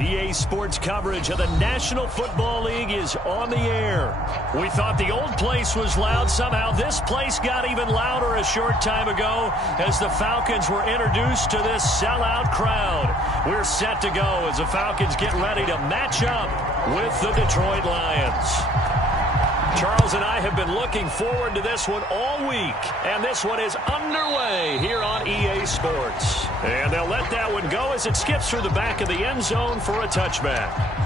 EA Sports coverage of the National Football League is on the air. We thought the old place was loud. Somehow this place got even louder a short time ago as the Falcons were introduced to this sellout crowd. We're set to go as the Falcons get ready to match up with the Detroit Lions. Charles and I have been looking forward to this one all week, and this one is underway here on EA Sports. And they'll let that one go as it skips through the back of the end zone for a touchback.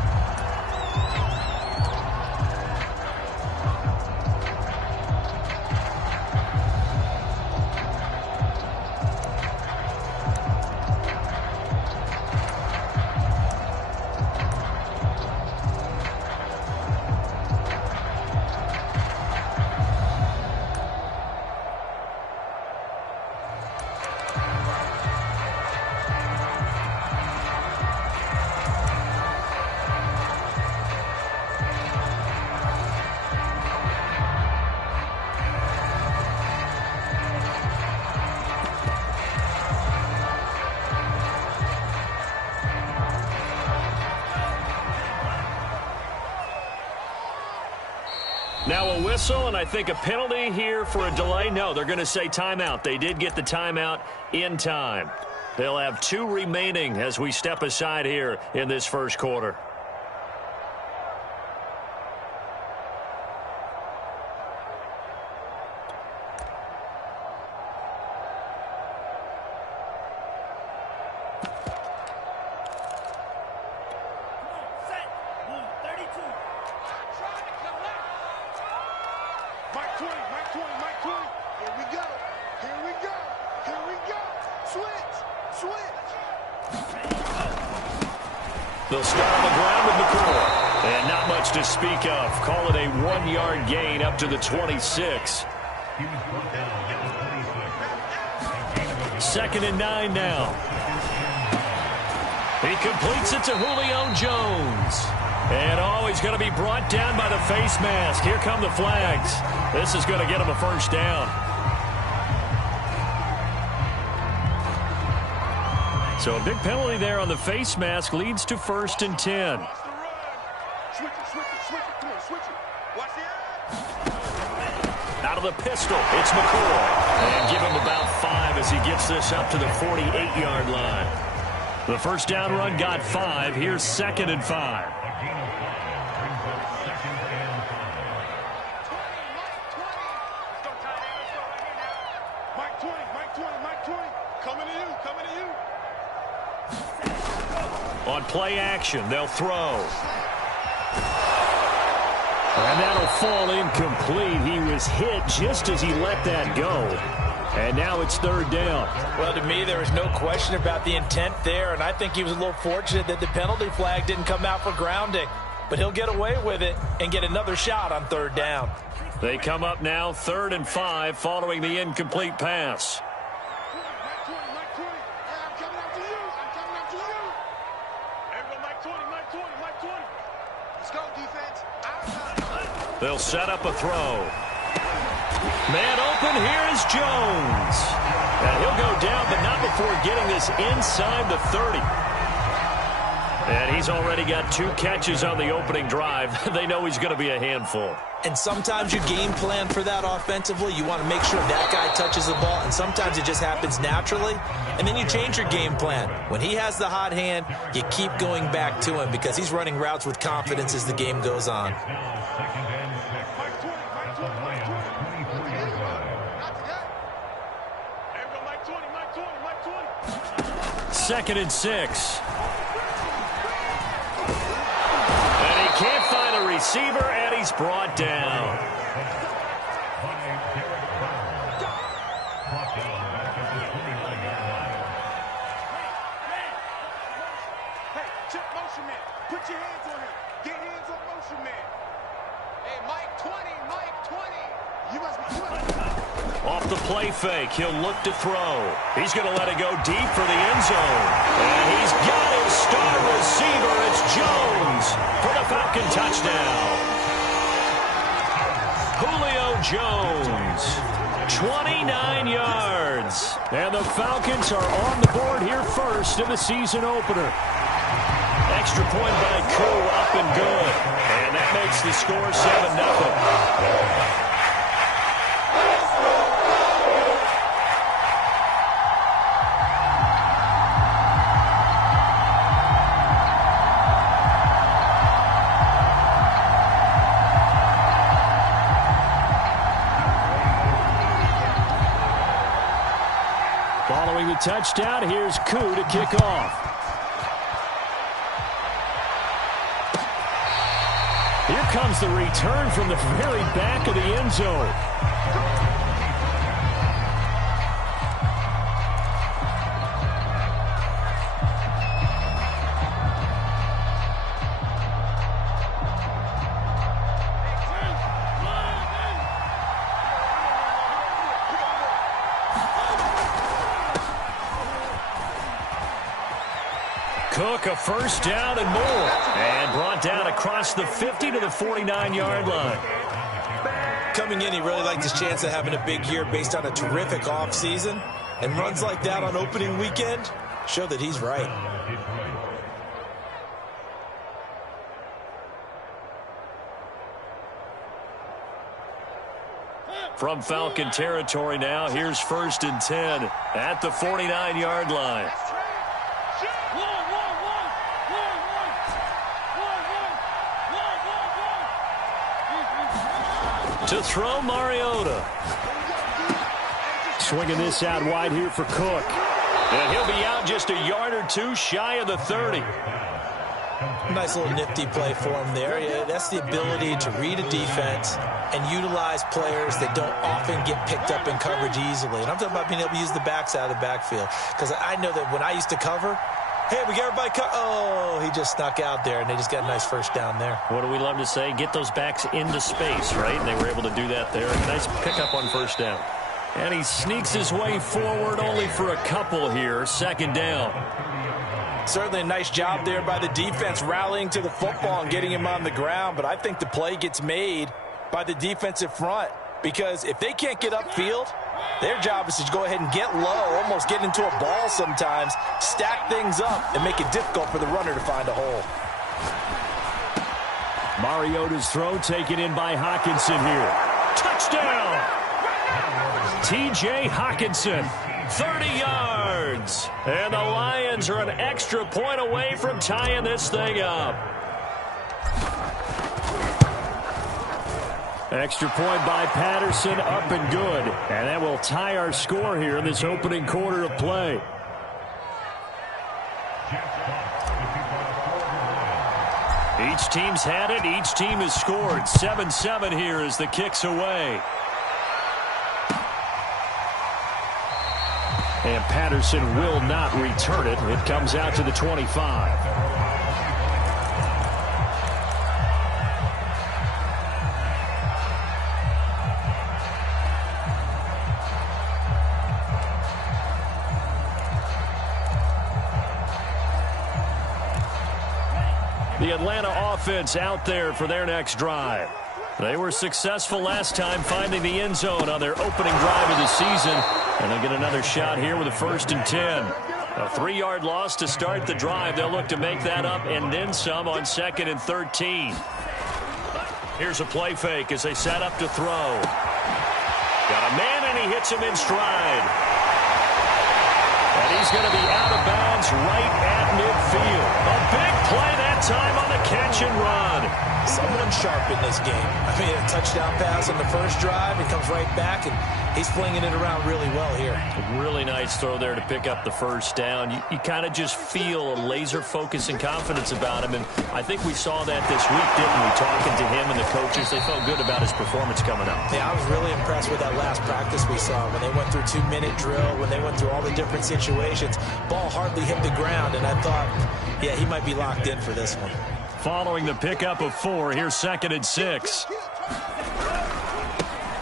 Now a whistle, and I think a penalty here for a delay. No, they're going to say timeout. They did get the timeout in time. They'll have 2 remaining as we step aside here in this first quarter. They'll start on the ground with McCoy. And not much to speak of. Call it a 1-yard gain up to the 26. 2nd and 9 now. He completes it to Julio Jones. And he's going to be brought down by the face mask. Here come the flags. This is going to get him a first down. So a big penalty there on the face mask leads to 1st and 10. Out of the pistol, it's McCoy. And give him about 5 as he gets this up to the 48-yard line. The first down run got 5. Here's 2nd and 5. On play action, they'll throw. And that'll fall incomplete. He was hit just as he let that go. And now it's 3rd down. Well, to me, there is no question about the intent there, and I think he was a little fortunate that the penalty flag didn't come out for grounding. But he'll get away with it and get another shot on 3rd down. They come up now 3rd and 5 following the incomplete pass. They'll set up a throw. Man open, here is Jones. And he'll go down, but not before getting this inside the 30. And he's already got 2 catches on the opening drive. They know he's going to be a handful. And sometimes you game plan for that offensively. You want to make sure that guy touches the ball, and sometimes it just happens naturally. And then you change your game plan. When he has the hot hand, you keep going back to him because he's running routes with confidence as the game goes on. 2nd and 6. And he can't find a receiver, and he's brought down. Hey, chip motion man. Put your hands on him. Get hands on motion man. Hey, Mike 20, Mike 20. You must be. Off the play fake, he'll look to throw. He's going to let it go deep for the end zone. And he's got his star receiver. It's Jones for the Falcon touchdown. Julio Jones, 29 yards. And the Falcons are on the board here first in the season opener. Extra point by Koo, up and good. And that makes the score 7-0. Following the touchdown, here's Koo to kick off. Here comes the return from the very back of the end zone. Cook, a first down and more. And brought down across the 50 to the 49-yard line. Coming in, he really liked his chance of having a big year based on a terrific offseason. And runs like that on opening weekend show that he's right. From Falcon territory now, here's 1st and 10 at the 49-yard line. To throw, Mariota. Swinging this out wide here for Cook. And he'll be out just a yard or two shy of the 30. Nice little nifty play for him there. Yeah, that's the ability to read a defense and utilize players that don't often get picked up in coverage easily. And I'm talking about being able to use the backs out of the backfield. Because I know that when I used to cover, hey, we got everybody oh, he just snuck out there, and they just got a nice first down there. What do we love to say? Get those backs into space, right? And they were able to do that there. Nice pickup on first down. And he sneaks his way forward only for a couple here. 2nd down. Certainly a nice job there by the defense rallying to the football and getting him on the ground. But I think the play gets made by the defensive front. Because if they can't get upfield, their job is to go ahead and get low, almost get into a ball sometimes, stack things up, and make it difficult for the runner to find a hole. Mariota's throw taken in by Hawkinson here. Touchdown! T.J. Hawkinson, 30 yards. And the Lions are an extra point away from tying this thing up. Extra point by Patterson, up and good. And that will tie our score here in this opening quarter of play. Each team's had it. Each team has scored. 7-7 here as the kick's away. And Patterson will not return it. It comes out to the 25. The Atlanta offense out there for their next drive. They were successful last time finding the end zone on their opening drive of the season. And they'll get another shot here with a 1st and 10. A 3-yard loss to start the drive. They'll look to make that up and then some on 2nd and 13. Here's a play fake as they set up to throw. Got a man and he hits him in stride. And he's going to be out of bounds right at midfield. A big play that time on the catch and run. Someone sharp in this game. I mean, a touchdown pass on the first drive. He comes right back, and he's flinging it around really well here. A really nice throw there to pick up the first down. You kind of just feel a laser focus and confidence about him, and I think we saw that this week, didn't we? Talking to him and the coaches, they felt good about his performance coming up. Yeah, I was really impressed with that last practice we saw when they went through 2-minute drill, when they went through all the different situations. Ball hardly hit the ground, and I thought, yeah, he might be locked in for this one. Following the pickup of 4, here's 2nd and 6.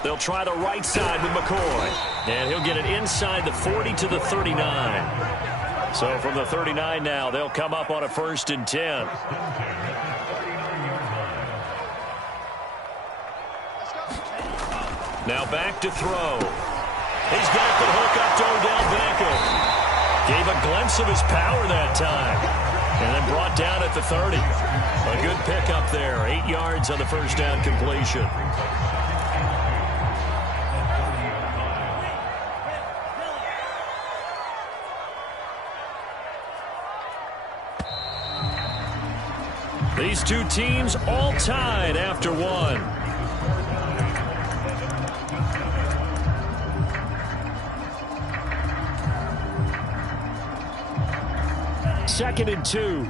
They'll try the right side with McCoy. And he'll get it inside the 40 to the 39. So from the 39 now, they'll come up on a 1st and 10. Now back to throw. He's got the hook up to Odell Beckham. Gave a glimpse of his power that time. And then brought brought down at the 30. A good pickup there. 8 yards on the first down completion. These two teams all tied after one. Second and 2.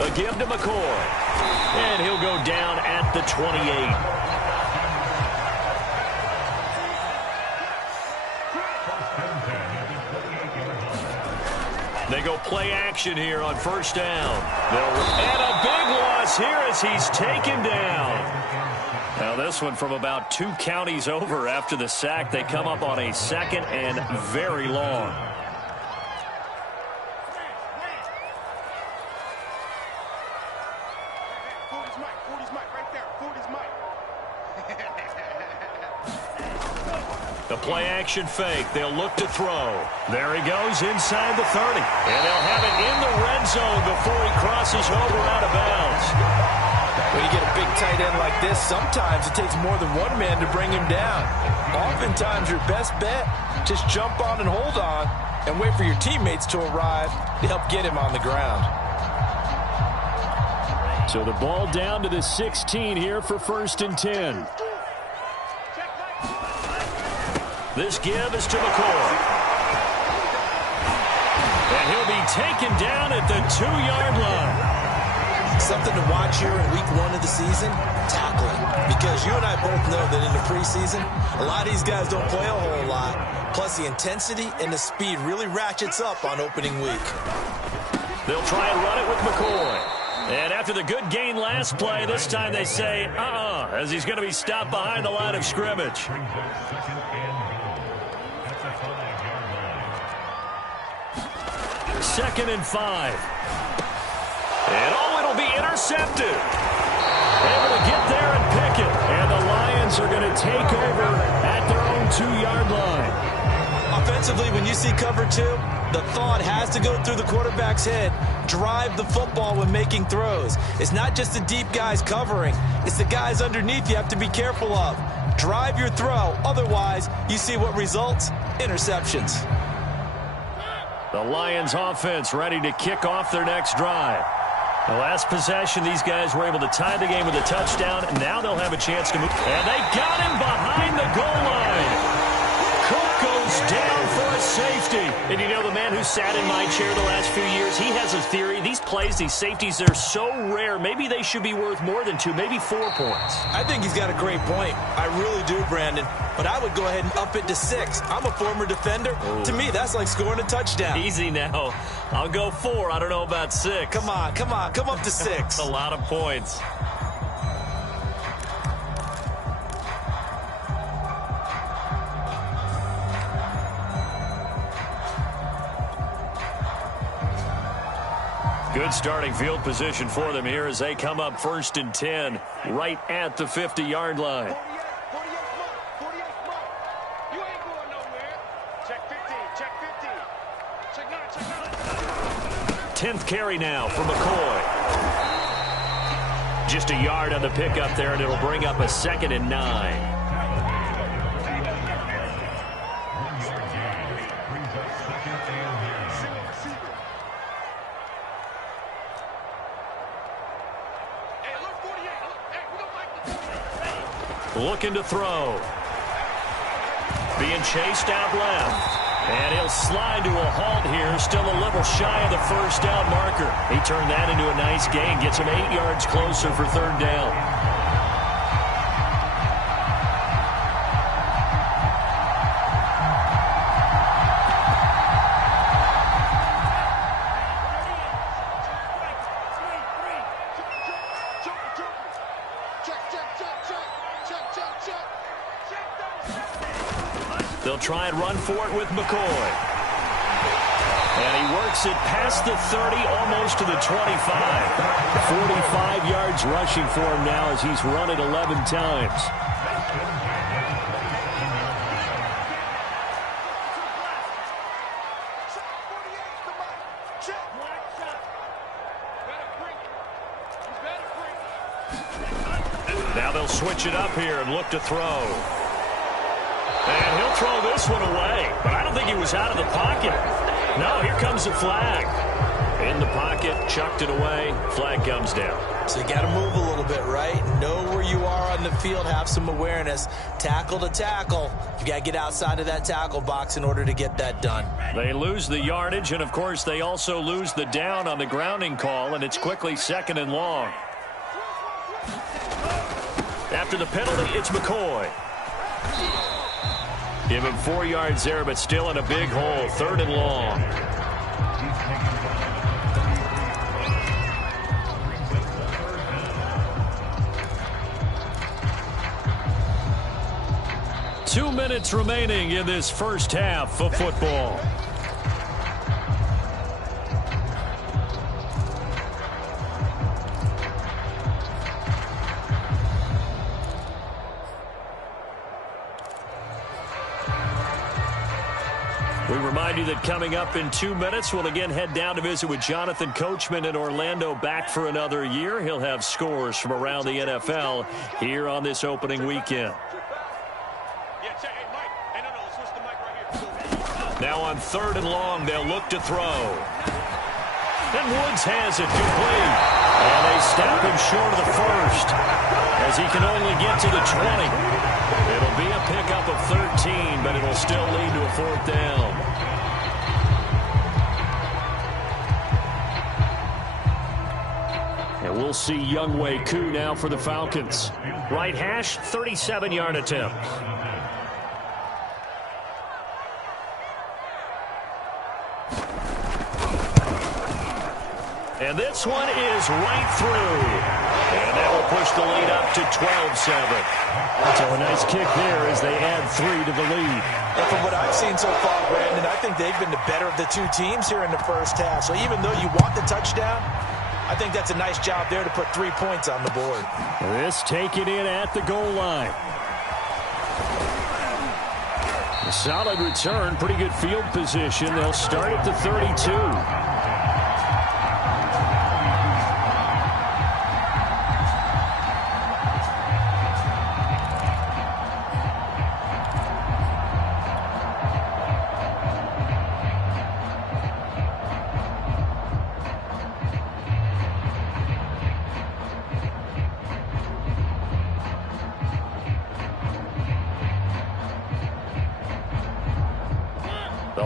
A give to McCoy. And he'll go down at the 28. They go play action here on first down. And a big loss here as he's taken down. Now this one from about 2 counties over after the sack. They come up on a second and very long. The play action fake. They'll look to throw. There he goes inside the 30. And they'll have it in the red zone before he crosses over out of bounds. When you get a big tight end like this, sometimes it takes more than one man to bring him down. Oftentimes your best bet, just jump on and hold on and wait for your teammates to arrive to help get him on the ground. So the ball down to the 16 here for first and 10. This give is to McCoy. And he'll be taken down at the 2-yard line. Something to watch here in week 1 of the season, tackling. Because you and I both know that in the preseason, a lot of these guys don't play a whole lot. Plus the intensity and the speed really ratchets up on opening week. They'll try and run it with McCoy. And after the good gain last play, this time they say, as he's going to be stopped behind the line of scrimmage. Second and 5. And it'll be intercepted. Able to get there and pick it. And the Lions are going to take over at their own 2-yard line. Offensively, when you see cover 2, the thought has to go through the quarterback's head. Drive the football when making throws. It's not just the deep guys covering. It's the guys underneath you have to be careful of. Drive your throw. Otherwise, you see what results? Interceptions. The Lions offense ready to kick off their next drive. The last possession, these guys were able to tie the game with a touchdown, and now they'll have a chance to move. And they got him behind the goal line. Cook goes down for a safety. And you know, the man who sat in my chair the last few years, he has a theory. These plays, these safeties, they're so rare. Maybe they should be worth more than 2, maybe 4 points. I think he's got a great point. I really do, Brandon. But I would go ahead and up it to 6. I'm a former defender. Ooh. To me, that's like scoring a touchdown. Easy now. I'll go 4. I don't know about 6. Come on. Come up to 6. That's a lot of points. Good starting field position for them here as they come up first and 10 right at the 50-yard line. 10th carry now for McCoy. Just a yard on the pickup there, and it'll bring up a 2nd and 9. Looking to throw. Being chased out left. And he'll slide to a halt here. Still a little shy of the first down marker. He turned that into a nice gain. Gets him 8 yards closer for 3rd down. They'll try and run for it with McCoy. And he works it past the 30, almost to the 25. 45 yards rushing for him now as he's run it 11 times. Now they'll switch it up here and look to throw. And he'll throw this one away. But I don't think he was out of the pocket. No, here comes the flag. In the pocket, chucked it away. Flag comes down. So you got to move a little bit, right? Know where you are on the field. Have some awareness. Tackle to tackle. You got to get outside of that tackle box in order to get that done. They lose the yardage, and, of course, they also lose the down on the grounding call, and it's quickly 2nd and long. After the penalty, it's McCoy. Give him 4 yards there, but still in a big hole. 3rd and long. Two minutes remaining in this first half of football. We remind you that coming up in 2 minutes, we'll again head down to visit with Jonathan Coachman in Orlando, back for another year. He'll have scores from around the NFL here on this opening weekend. Now on 3rd and long, they'll look to throw. And Woods has it complete. And they stop him short of the first, as he can only get to the 20. It'll be a pickup of 13, but it'll still lead to a 4th down. And we'll see Younghoe Koo now for the Falcons. Right hash, 37-yard attempt. And this one is right through. And that will push the lead up to 12-7. So a nice kick there as they add 3 to the lead. And from what I've seen so far, Brandon, I think they've been the better of the two teams here in the first half. So even though you want the touchdown, I think that's a nice job there to put 3 points on the board. This taken in at the goal line. A solid return, pretty good field position. They'll start at the 32.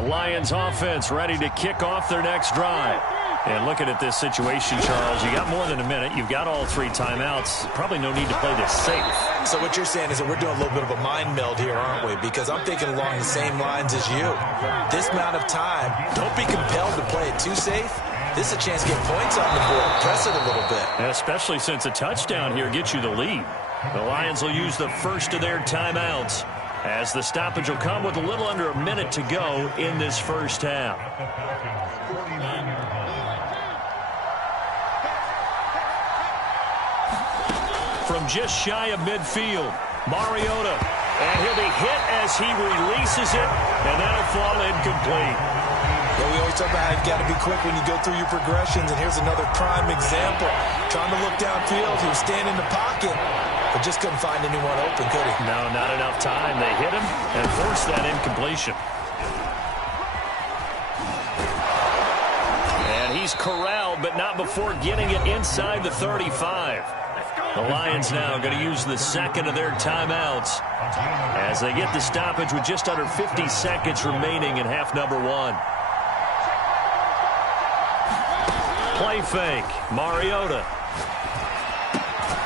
Lions offense ready to kick off their next drive. And looking at this situation, Charles, you got more than a minute. You've got all 3 timeouts. Probably no need to play this safe. So what you're saying is that we're doing a little bit of a mind meld here, aren't we? Because I'm thinking along the same lines as you. This amount of time, don't be compelled to play it too safe. This is a chance to get points on the board. Press it a little bit. And especially since a touchdown here gets you the lead. The Lions will use the first of their timeouts, as the stoppage will come with a little under a minute to go in this first half. From just shy of midfield, Mariota. And he'll be hit as he releases it, and that'll fall incomplete. Well, we always talk about how you've got to be quick when you go through your progressions, and here's another prime example. Trying to look downfield, he was standing in the pocket, but just couldn't find anyone open, could he? No, not enough time. They hit him and forced that incompletion. And he's corralled, but not before getting it inside the 35. The Lions now going to use the second of their timeouts as they get the stoppage with just under 50 seconds remaining in half number 1. Play fake. Mariota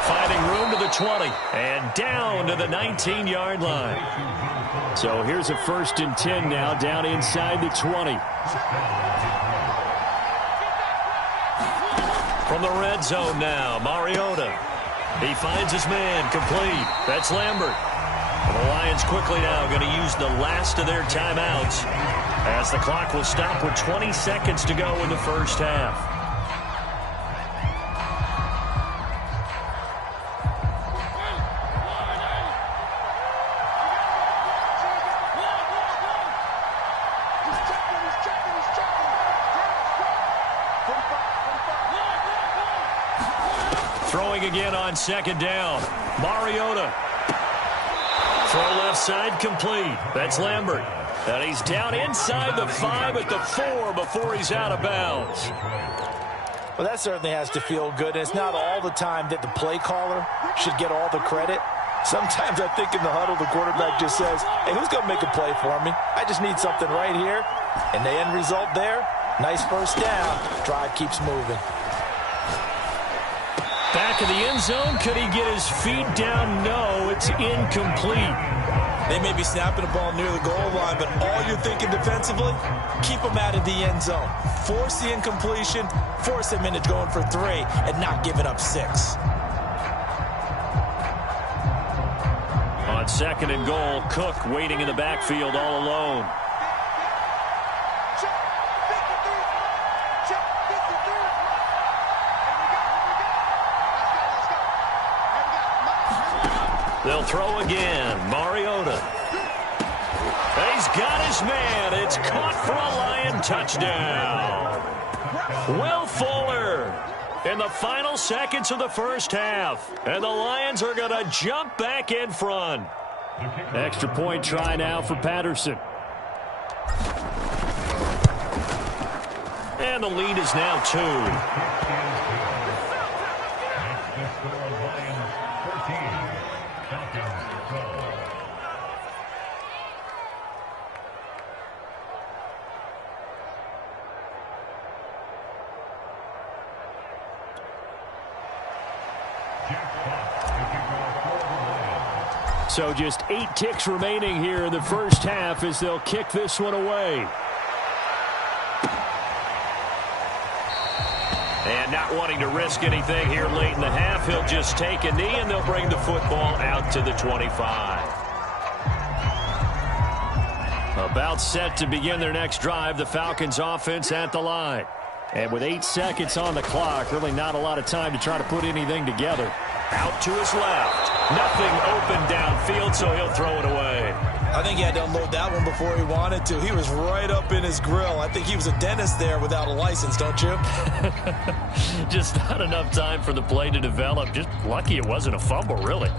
finding room to the 20 and down to the 19-yard line. So here's a 1st and 10 now, down inside the 20. From the red zone now, Mariota. He finds his man, complete. That's Lambert. The Lions quickly now going to use the last of their timeouts, as the clock will stop with 20 seconds to go in the first half. again on second down. Mariota. Throw left side complete. That's Lambert. And he's down inside the 5 at the 4 before he's out of bounds. Well, that certainly has to feel good. And it's not all the time that the play caller should get all the credit. Sometimes I think in the huddle, the quarterback just says, hey, who's going to make a play for me? I just need something right here. And the end result there, nice first down. Drive keeps moving. Back of the end zone. Could he get his feet down? No, it's incomplete. They may be snapping the ball near the goal line, but all you're thinking defensively, keep them out of the end zone. Force the incompletion, force them into going for 3, and not giving up 6. On second and goal, Cook waiting in the backfield all alone. They'll throw again. Mariota. He's got his man. It's caught for a Lion touchdown. Will Fuller in the final seconds of the first half. And the Lions are going to jump back in front. Extra point try now for Patterson. And the lead is now 2. So just 8 ticks remaining here in the first half as they'll kick this one away. And not wanting to risk anything here late in the half, he'll just take a knee and they'll bring the football out to the 25. About set to begin their next drive, the Falcons offense at the line. And with 8 seconds on the clock, really not a lot of time to try to put anything together. Out to his left. Nothing open downfield, so he'll throw it away. I think he had to unload that one before he wanted to. He was right up in his grill. I think he was a dentist there without a license, don't you? Just not enough time for the play to develop. Just lucky it wasn't a fumble, really.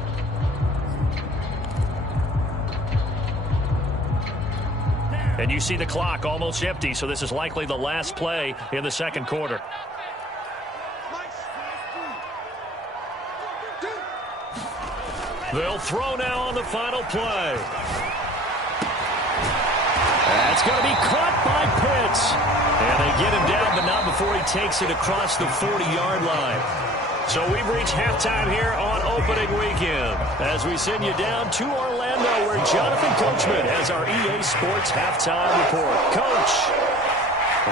And you see the clock almost empty, so this is likely the last play in the second quarter. They'll throw now on the final play. That's going to be caught by Pitts. And they get him down, but not before he takes it across the 40-yard line. So we've reached halftime here on opening weekend as we send you down to Orlando where Jonathan Coachman has our EA Sports halftime report. Coach,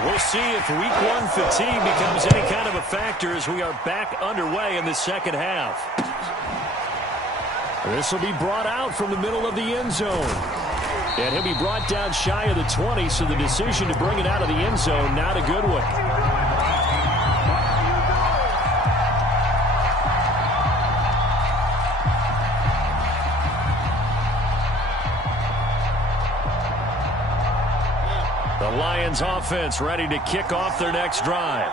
we'll see if week 1 fatigue becomes any kind of a factor as we are back underway in the second half. This will be brought out from the middle of the end zone. And he'll be brought down shy of the 20, so the decision to bring it out of the end zone, not a good one. The Lions offense ready to kick off their next drive.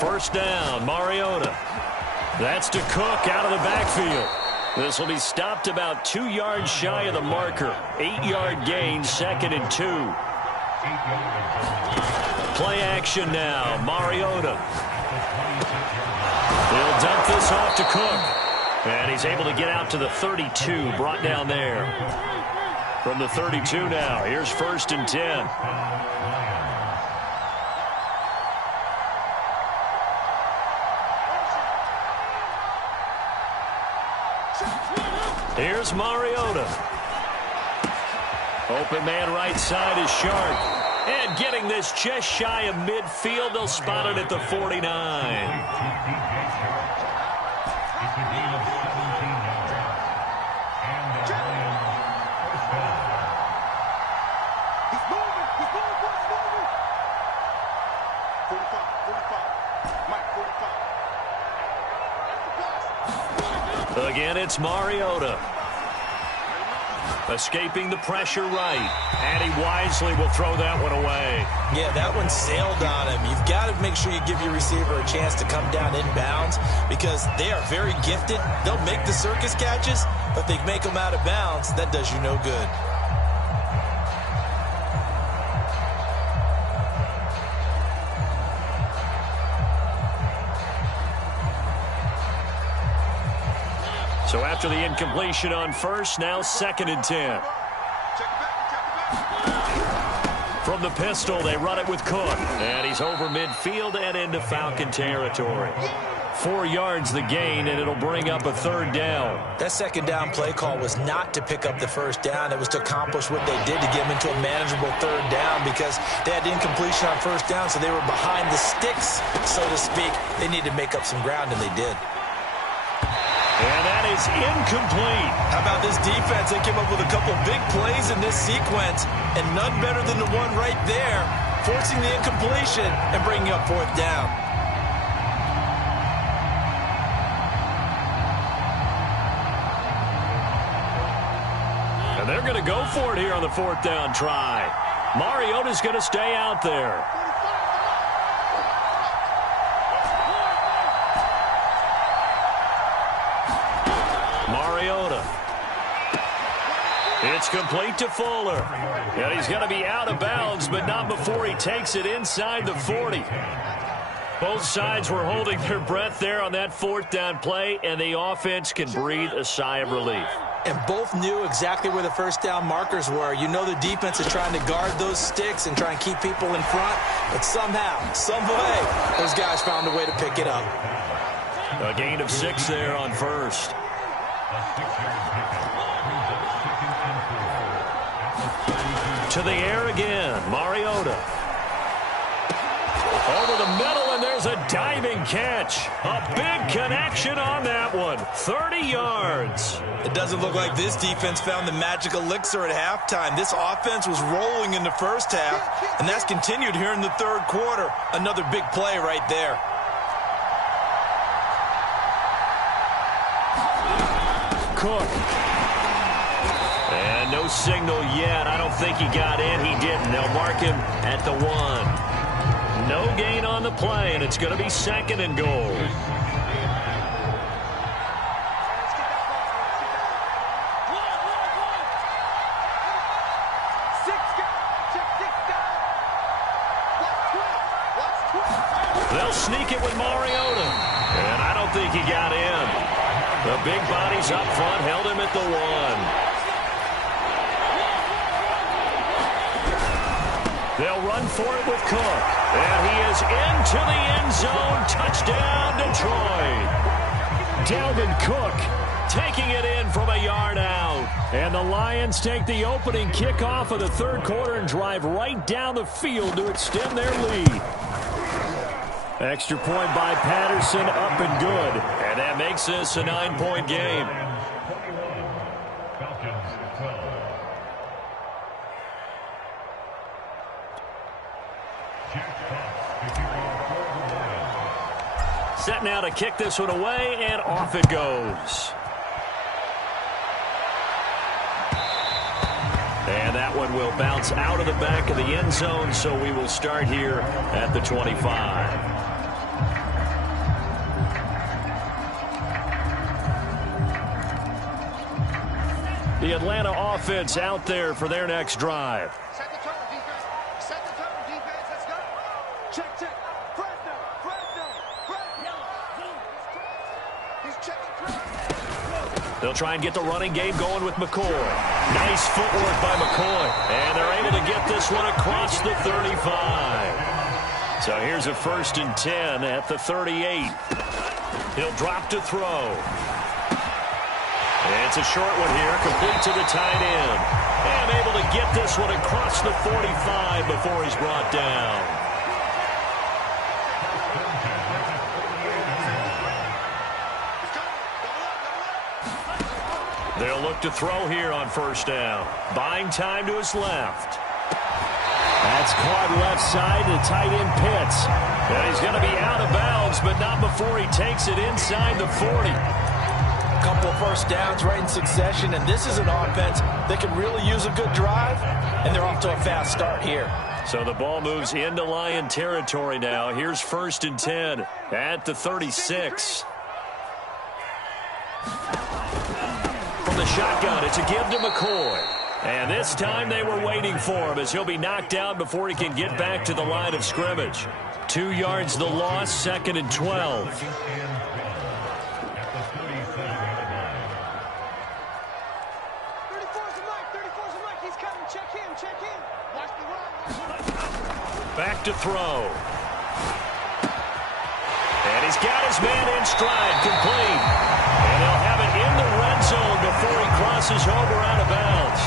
First down, Mariota. That's to Cook out of the backfield. This will be stopped about 2 yards shy of the marker. 8-yard gain, 2nd and 2. Play action now, Mariota. He'll dump this off to Cook. And he's able to get out to the 32, brought down there. From the 32 now, here's 1st and 10. Here's Mariota. Open man right side is Sharp. And getting this just shy of midfield, they'll spot it at the 49. And it's Mariota. Escaping the pressure right. And he wisely will throw that one away. Yeah, that one sailed on him. You've got to make sure you give your receiver a chance to come down inbounds because they are very gifted. They'll make the circus catches, but if they make them out of bounds, that does you no good. So after the incompletion on first, now 2nd and 10. From the pistol, they run it with Cook. And he's over midfield and into Falcon territory. 4 yards the gain, and it'll bring up a 3rd down. That 2nd down play call was not to pick up the 1st down. It was to accomplish what they did to get them into a manageable 3rd down because they had the incompletion on 1st down, so they were behind the sticks, so to speak. They needed to make up some ground, and they did. And that is incomplete. How about this defense? They came up with a couple big plays in this sequence, and none better than the one right there, forcing the incompletion and bringing up 4th down. And they're going to go for it here on the 4th down try. Mariota's going to stay out there. It's complete to Fuller. And he's going to be out of bounds, but not before he takes it inside the 40. Both sides were holding their breath there on that 4th down play, and the offense can breathe a sigh of relief. And both knew exactly where the 1st down markers were. You know the defense is trying to guard those sticks and try and keep people in front, but somehow, some way, those guys found a way to pick it up. A gain of 6 there on first. To the air again, Mariota. Over the middle, and there's a diving catch. A big connection on that one. 30 yards. It doesn't look like this defense found the magic elixir at halftime. This offense was rolling in the 1st half, and that's continued here in the 3rd quarter. Another big play right there. Cook. And no signal yet. I don't think he got in. He didn't. They'll mark him at the 1. No gain on the play, and it's going to be 2nd and goal. They'll sneak it with Mariota. And I don't think he got in. The big bodies up front held him at the 1. They'll run for it with Cook. And he is into the end zone. Touchdown, Detroit. Dalvin Cook taking it in from a yard out. And the Lions take the opening kickoff of the 3rd quarter and drive right down the field to extend their lead. Extra point by Patterson, up and good. And that makes this a 9-point game. Set now to kick this one away, and off it goes. And that one will bounce out of the back of the end zone, so we will start here at the 25. The Atlanta offense out there for their next drive. Set the tone, defense. Set the tone, defense. Let's go. Check, check. Fresno. He's checking. They'll try and get the running game going with McCoy. Nice footwork by McCoy. And they're able to get this one across the 35. So here's a 1st and 10 at the 38. He'll drop to throw. It's a short one here, complete to the tight end. And able to get this one across the 45 before he's brought down. They'll look to throw here on 1st down. Buying time to his left. That's caught left side to tight end Pitts. And he's going to be out of bounds, but not before he takes it inside the 40. Couple of first downs right in succession, and this is an offense that can really use a good drive, and they're off to a fast start here. So the ball moves into Lion territory now. Here's 1st and 10 at the 36. From the shotgun, it's a give to McCoy. And this time they were waiting for him as he'll be knocked down before he can get back to the line of scrimmage. 2 yards the loss, 2nd and 12. 34's a Mike. He's coming. Check him. Watch the run. Back to throw. And he's got his man in stride, complete. And he'll have it in the red zone before he crosses over out of bounds.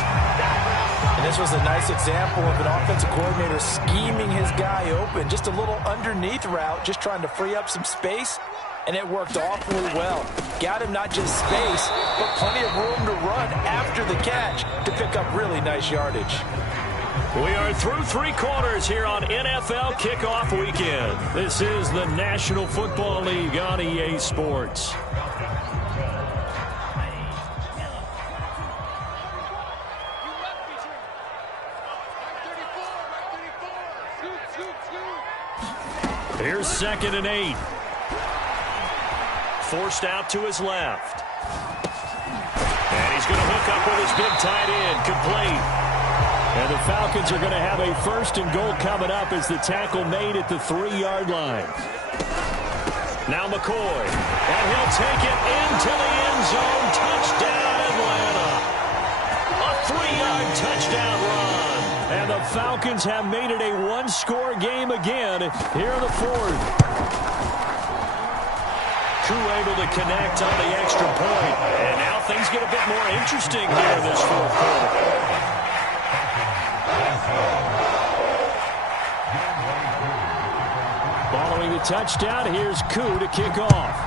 And this was a nice example of an offensive coordinator scheming his guy open. Just a little underneath route, just trying to free up some space, and it worked awfully well. Got him not just space, but plenty of room to run after the catch to pick up really nice yardage. We are through 3 quarters here on NFL Kickoff Weekend. This is the National Football League on EA Sports. Here's 2nd and 8. Forced out to his left. And he's going to hook up with his big tight end, complete. And the Falcons are going to have a 1st and goal coming up as the tackle made at the 3-yard line. Now McCoy. And he'll take it into the end zone. Touchdown, Atlanta. A 3-yard touchdown run. And the Falcons have made it a 1-score game again here in the 4th. Crew able to connect on the extra point. And now things get a bit more interesting here in this 4th quarter. Following the touchdown, here's Koo to kick off.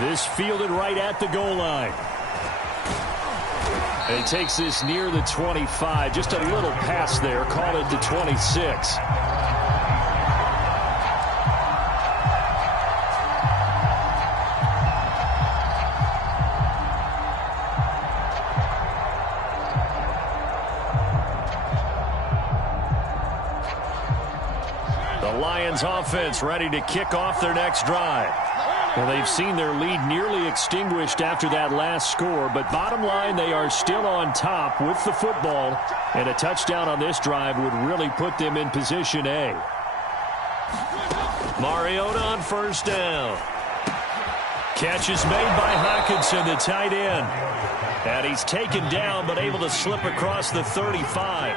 This fielded right at the goal line. And he takes this near the 25. Just a little pass there. Call it the 26. The Lions offense ready to kick off their next drive. Well, they've seen their lead nearly extinguished after that last score, but bottom line, they are still on top with the football, and a touchdown on this drive would really put them in position A. Mariota on 1st down. Catch is made by Hockenson, the tight end. And he's taken down, but able to slip across the 35.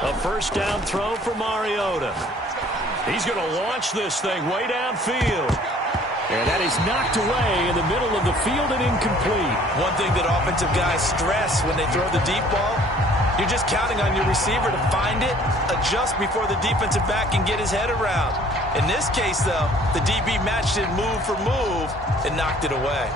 A 1st down throw for Mariota. He's going to launch this thing way downfield. And that is knocked away in the middle of the field and incomplete. One thing that offensive guys stress when they throw the deep ball, you're just counting on your receiver to find it, adjust before the defensive back can get his head around. In this case, though, the DB matched it move for move and knocked it away.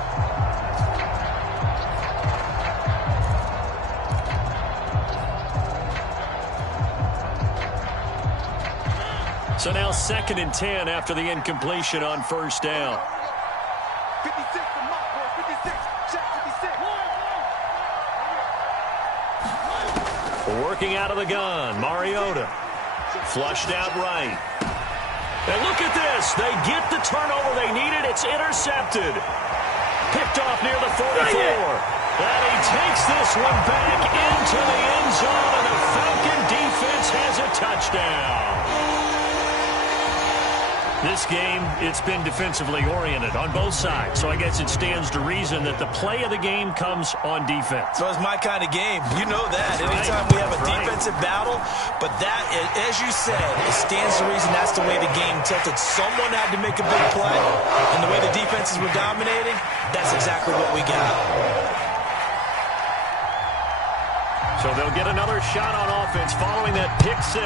So now 2nd and 10 after the incompletion on 1st down. 56 for Mark, boy. 56. Check 56. Working out of the gun, Mariota. Flushed out right. And look at this. They get the turnover they needed. It's intercepted. Picked off near the 44. And he takes this one back into the end zone, and the Falcon defense has a touchdown. This game, it's been defensively oriented on both sides, so I guess it stands to reason that the play of the game comes on defense. So it's my kind of game. You know that. Anytime we have a defensive battle, but that, as you said, it stands to reason that's the way the game tilted. Someone had to make a big play, and the way the defenses were dominating, that's exactly what we got. So they'll get another shot on offense following that pick 6,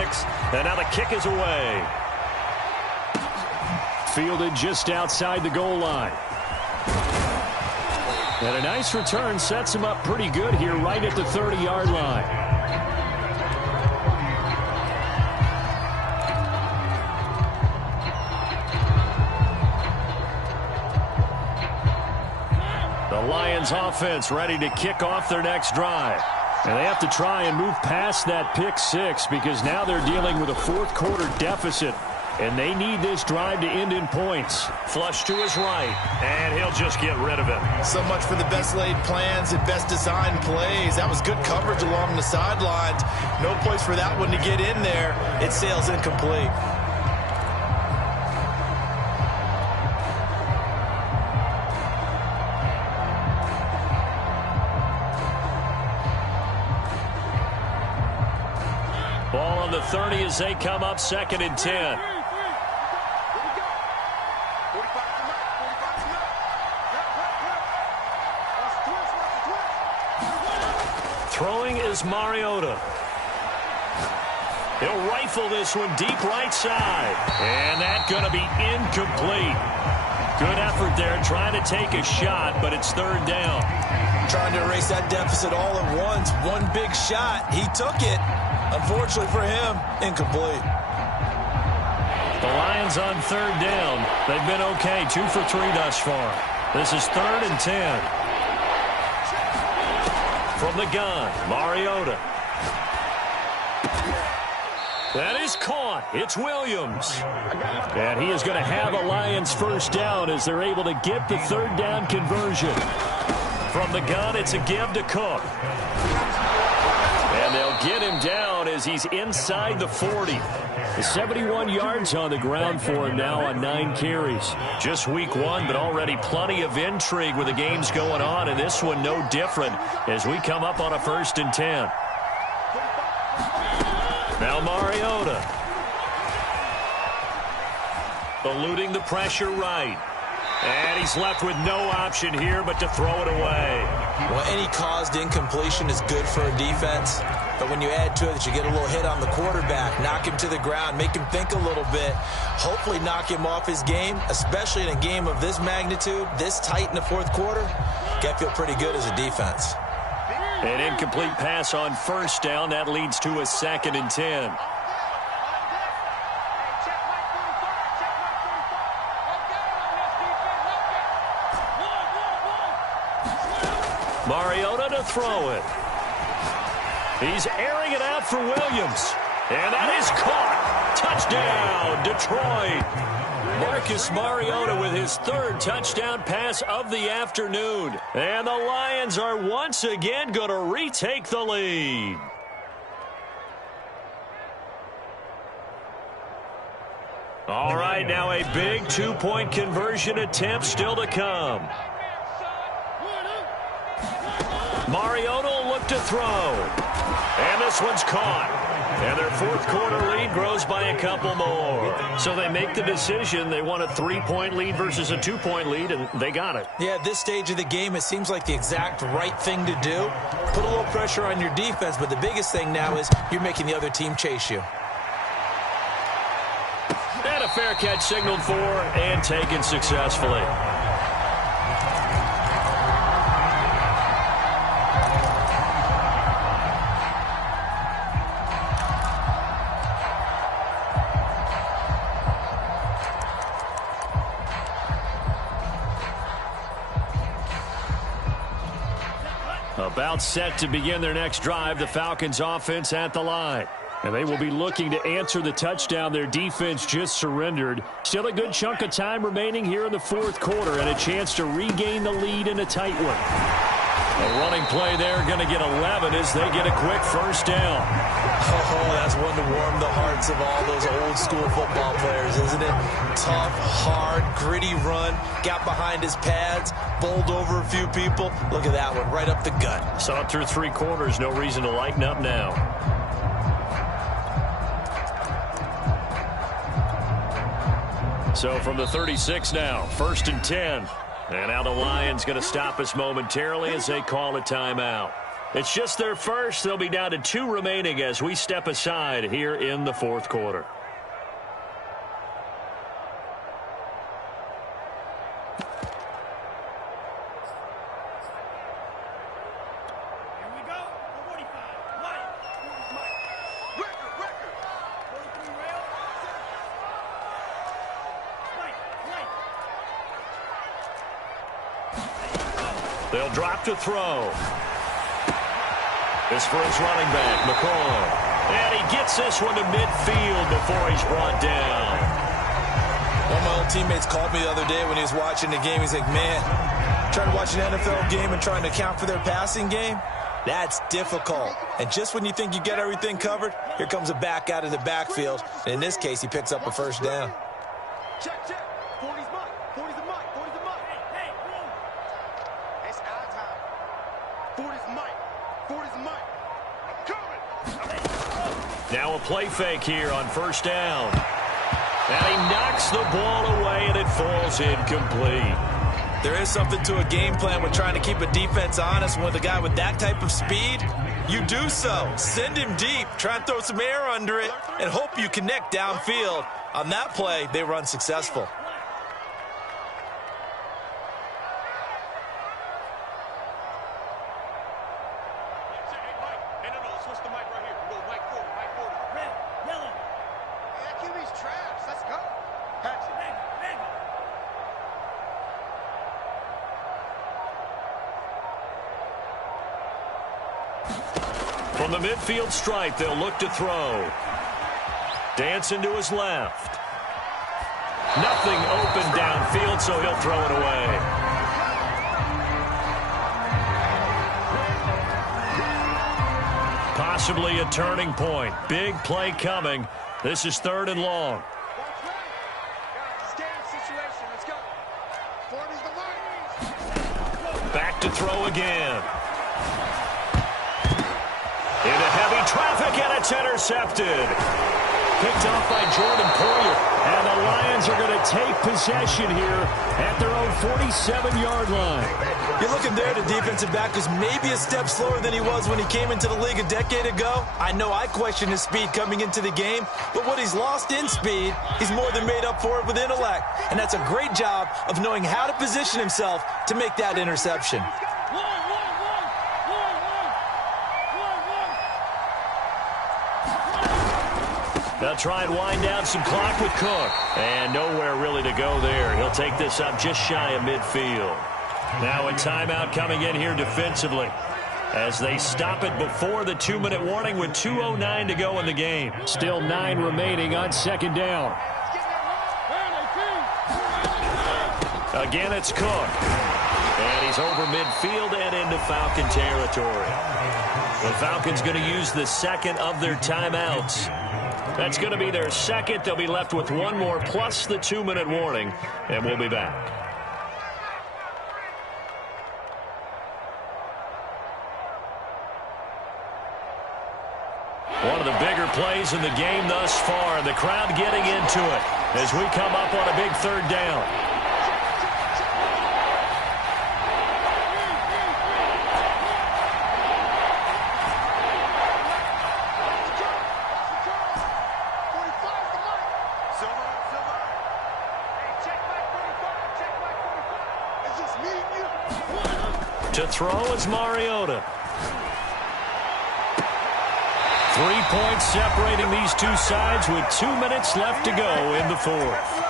and now the kick is away. Fielded just outside the goal line. And a nice return sets him up pretty good here right at the 30-yard line. The Lions offense ready to kick off their next drive. And they have to try and move past that pick six because now they're dealing with a fourth quarter deficit. And they need this drive to end in points. Flush to his right, and he'll just get rid of it. So much for the best laid plans and best designed plays. That was good coverage along the sidelines. No place for that one to get in there. It sails incomplete. Ball on the 30 as they come up 2nd and 10. Throwing is Mariota. He'll rifle this one deep right side. And that's going to be incomplete. Good effort there trying to take a shot, but it's 3rd down. Trying to erase that deficit all at once. One big shot. He took it. Unfortunately for him, incomplete. The Lions on 3rd down. They've been okay, 2 for 3 thus far. This is 3rd and 10. From the gun, Mariota. That is caught. It's Williams. And he is going to have a Lions first down as they're able to get the 3rd down conversion. From the gun, it's a give to Cook. And they'll get him down as he's inside the 40. 71 yards on the ground for him now on 9 carries. Just week 1, but already plenty of intrigue with the games going on, and this one no different as we come up on a 1st and 10. Now Mariota. Eluding the pressure right. And he's left with no option here but to throw it away. Well, any caused incompletion is good for a defense. But when you add to it that you get a little hit on the quarterback, knock him to the ground, make him think a little bit, hopefully knock him off his game, especially in a game of this magnitude, this tight in the 4th quarter, got to feel pretty good as a defense. An incomplete pass on 1st down. That leads to a 2nd and 10. Mariota to throw it. He's airing it out for Williams. And that is caught. Touchdown, Detroit. Marcus Mariota with his 3rd touchdown pass of the afternoon. And the Lions are once again going to retake the lead. All right, now a big 2-point conversion attempt still to come. Mariota will look to throw. And this one's caught. And their 4th quarter lead grows by a couple more. So they make the decision. They want a 3-point lead versus a 2-point lead, and they got it. Yeah, at this stage of the game, it seems like the exact right thing to do. Put a little pressure on your defense, but the biggest thing now is you're making the other team chase you. And a fair catch signaled for and taken successfully. About set to begin their next drive, the Falcons offense at the line. And they will be looking to answer the touchdown their defense just surrendered. Still a good chunk of time remaining here in the 4th quarter and a chance to regain the lead in a tight one. A running play there, going to get 11 as they get a quick 1st down. Oh, that's one to warm the hearts of all those old school football players, isn't it? Tough, hard, gritty run, got behind his pads, bowled over a few people. Look at that one, right up the gut. Saw it through 3 quarters, no reason to lighten up now. So from the 36 now, 1st and 10. And now the Lions going to stop us momentarily as they call a timeout. It's just their first. They'll be down to 2 remaining as we step aside here in the 4th quarter. They'll drop to throw. This for his running back, McCoy. And he gets this one to midfield before he's brought down. One of my old teammates called me the other day when he was watching the game. He's like, man, trying to watch an NFL game and trying to account for their passing game, that's difficult. And just when you think you get everything covered, here comes a back out of the backfield. And in this case, he picks up a first down. Check, check. 40's mine. 40's the mine. 40's the mine. Hey, it's our time. 40's mine. 40's the mine. I'm coming. Now a play fake here on first down. And he knocks the ball away, and it falls incomplete. There is something to a game plan with trying to keep a defense honest. With a guy with that type of speed, you do so. Send him deep. Try and throw some air under it and hope you connect downfield. On that play, they run successful. From the midfield stripe, they'll look to throw. Dancing to his left. Nothing open downfield, so he'll throw it away. Possibly a turning point. Big play coming. This is 3rd and long. Back to throw again. Into heavy traffic, and it's intercepted. Picked off by Jordan Poyer. And the Lions are going to take possession here at their own 47-yard line. You're looking there, the defensive back was maybe a step slower than he was when he came into the league a decade ago. I know I questioned his speed coming into the game, but what he's lost in speed, he's more than made up for it with intellect. And that's a great job of knowing how to position himself to make that interception. They'll try and wind down some clock with Cook. And nowhere really to go there. He'll take this up just shy of midfield. Now a timeout coming in here defensively as they stop it before the 2-minute warning with 2:09 to go in the game. Still 9 remaining on 2nd down. Again, it's Cook. And he's over midfield and into Falcon territory. The Falcons going to use the second of their timeouts. That's going to be their second. They'll be left with one more plus the 2-minute warning, and we'll be back. One of the bigger plays in the game thus far. The crowd getting into it as we come up on a big 3rd down. To throw is Mariota. 3 points separating these two sides with 2 minutes left to go in the 4th.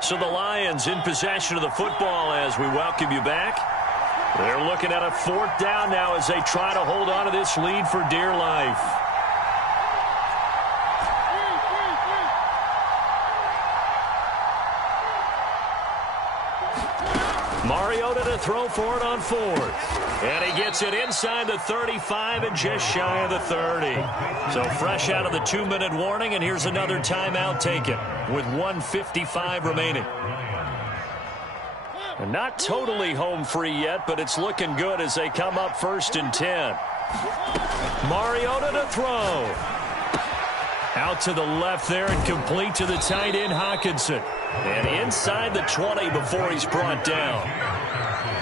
So the Lions in possession of the football as we welcome you back. They're looking at a 4th down now as they try to hold on to this lead for dear life. Mariota to throw for it on 4th. And he gets it inside the 35 and just shy of the 30. So fresh out of the 2-minute warning, and here's another timeout taken with 1:55 remaining. And not totally home free yet, but it's looking good as they come up 1st and 10. Mariota to throw. Out to the left there and complete to the tight end, Hockenson. And inside the 20 before he's brought down.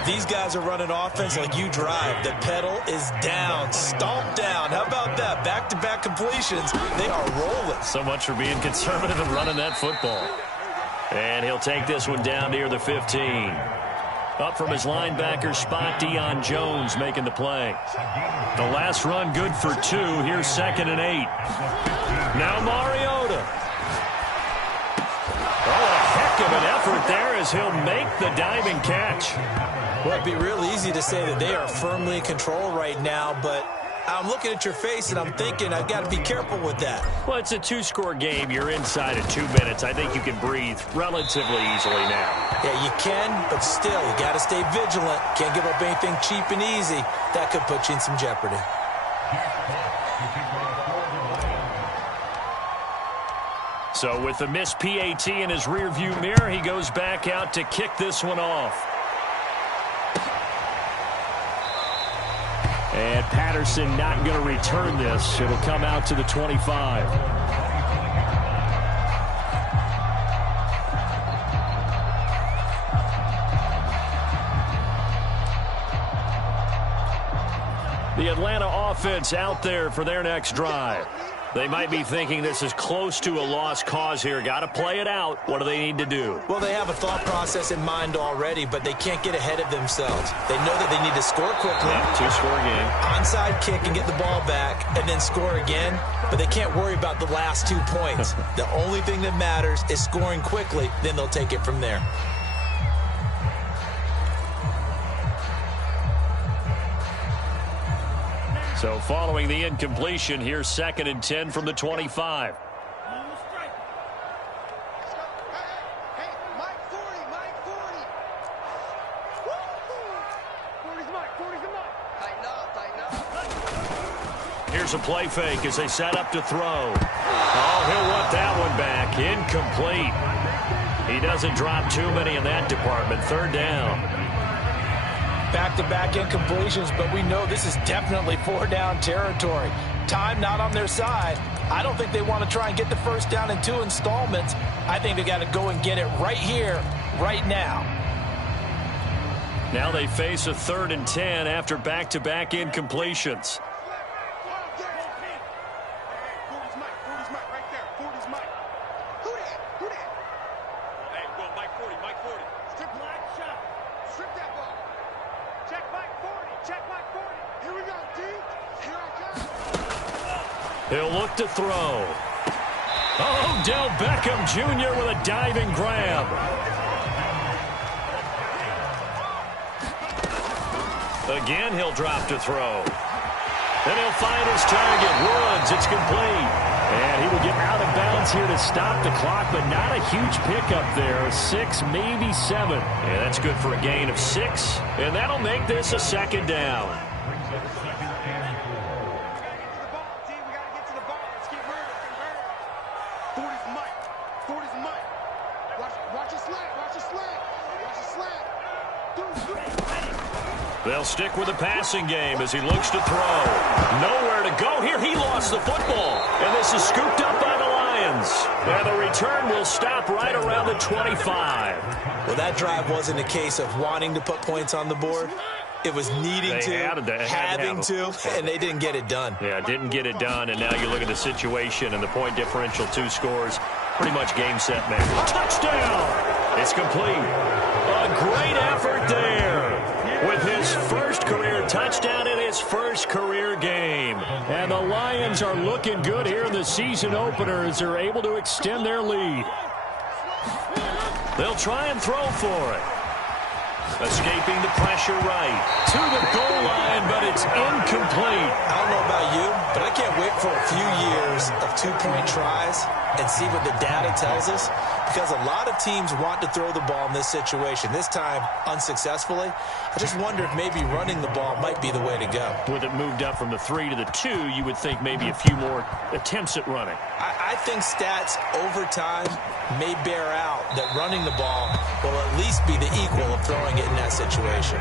these guys are running offense like you drive. The pedal is down, stomped down. How about that? Back-to-back completions. They are rolling. So much for being conservative and running that football. And he'll take this one down near the 15. Up from his linebacker spot, Deion Jones making the play. The last run good for 2. Here's 2nd and 8. Now Mariota. Oh, a heck of an effort there as he'll make the diving catch. Well, it'd be real easy to say that they are firmly in control right now, but I'm looking at your face and I'm thinking I've got to be careful with that. Well, it's a 2-score game. You're inside of 2 minutes. I think you can breathe relatively easily now. Yeah, you can, but still, you got to stay vigilant. Can't give up anything cheap and easy. That could put you in some jeopardy. So with the missed PAT in his rearview mirror, he goes back out to kick this one off. And Patterson not going to return this. It'll come out to the 25. The Atlanta offense out there for their next drive. They might be thinking this is close to a lost cause here. Got to play it out. What do they need to do? Well, they have a thought process in mind already, but they can't get ahead of themselves. They know that they need to score quickly. Yeah, 2-score game. Onside kick and get the ball back and then score again, but they can't worry about the last 2 points. The only thing that matters is scoring quickly, then they'll take it from there. So following the incompletion, here's 2nd and 10 from the 25. Here's a play fake as they set up to throw. Oh, he'll want that one back. Incomplete. He doesn't drop too many in that department. 3rd down. Back-to-back incompletions, but we know this is definitely 4-down territory. Time not on their side. I don't think they want to try and get the 1st down in 2 installments. I think they got to go and get it right here, right now. Now they face a 3rd and 10 after back-to-back incompletions. He'll look to throw. Oh, Odell Beckham Jr. with a diving grab. Again, he'll drop to throw. Then he'll find his target. Woods, it's complete. And he will get out of bounds here to stop the clock, but not a huge pickup there. 6, maybe 7. Yeah, that's good for a gain of 6. And that'll make this a 2nd down. They'll stick with the passing game as he looks to throw. Nowhere to go here. He lost the football. And this is scooped up by the Lions. And the return will stop right around the 25. Well, that drive wasn't a case of wanting to put points on the board. It was needing to, having to, and they didn't get it done. Yeah, didn't get it done, and now you look at the situation and the point differential, 2 scores, pretty much game, set, match. Touchdown! It's complete. A great effort there with his first career touchdown in his first career game. And the Lions are looking good here in the season opener as they're able to extend their lead. They'll try and throw for it. Escaping the pressure right to the goal line, but it's incomplete. I don't know about you, but I can't wait for a few years of 2-point tries and see what the data tells us, because a lot of teams want to throw the ball in this situation. This time, unsuccessfully. I just wonder if maybe running the ball might be the way to go. With it moved up from the 3 to the 2, you would think maybe a few more attempts at running. I think stats over time may bear out that running the ball will at least be the equal of throwing it in that situation.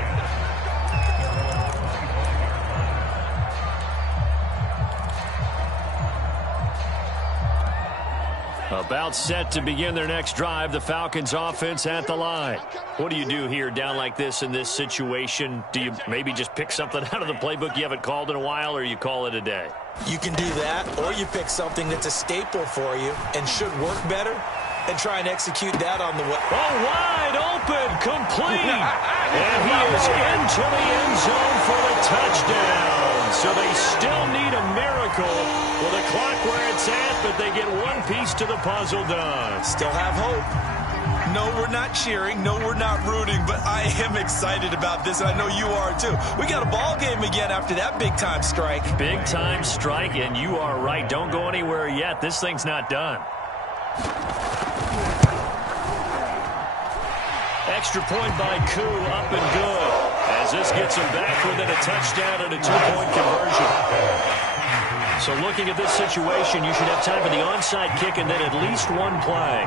About set to begin their next drive, the Falcons offense at the line. What do you do here down like this in this situation? Do you maybe just pick something out of the playbook you haven't called in a while, or you call it a day? You can do that, or you pick something that's a staple for you and should work better and try and execute that on the way. Oh, wide open, complete. And he is into the end zone for the touchdown. So they still need a miracle with the clock where it's at, but they get one piece to the puzzle done. Still have hope. No, we're not cheering. No, we're not rooting, but I am excited about this, and I know you are too. We got a ball game again after that big-time strike. Big-time strike, and you are right. Don't go anywhere yet. This thing's not done. Extra point by Koo, up and good. As this gets him back within a touchdown and a two-point conversion. So looking at this situation, you should have time for the onside kick and then at least one play.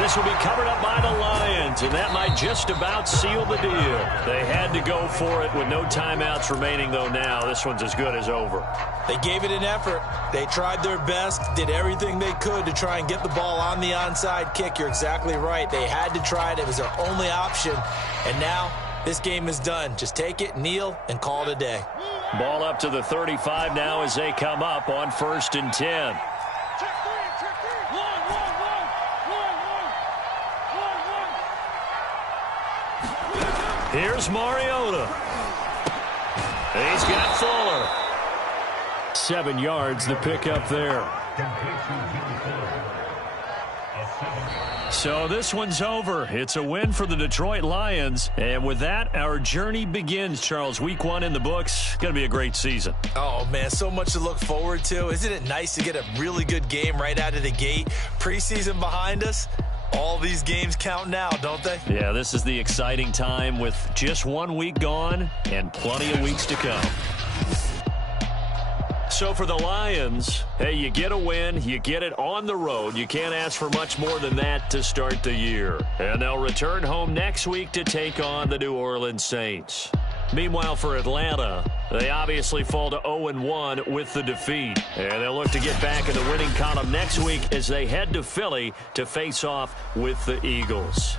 This will be covered up by the Lions, and that might just about seal the deal. They had to go for it with no timeouts remaining, though now this one's as good as over. They gave it an effort. They tried their best, did everything they could to try and get the ball on the onside kick. You're exactly right. They had to try it. It was their only option, and now this game is done. Just take it, kneel, and call it a day. Ball up to the 35 now as they come up on 1st and 10. Here's Mariota. He's got Fuller. 7 yards to pick up there. So this one's over. It's a win for the Detroit Lions. And with that, our journey begins, Charles. Week 1 in the books. Going to be a great season. Oh, man, so much to look forward to. Isn't it nice to get a really good game right out of the gate? Preseason behind us. All these games count now, don't they? Yeah, this is the exciting time with just 1 week gone and plenty of weeks to come. So for the Lions, hey, you get a win, you get it on the road. You can't ask for much more than that to start the year. And they'll return home next week to take on the New Orleans Saints. Meanwhile, for Atlanta, they obviously fall to 0-1 with the defeat. And they'll look to get back in the winning column next week as they head to Philly to face off with the Eagles.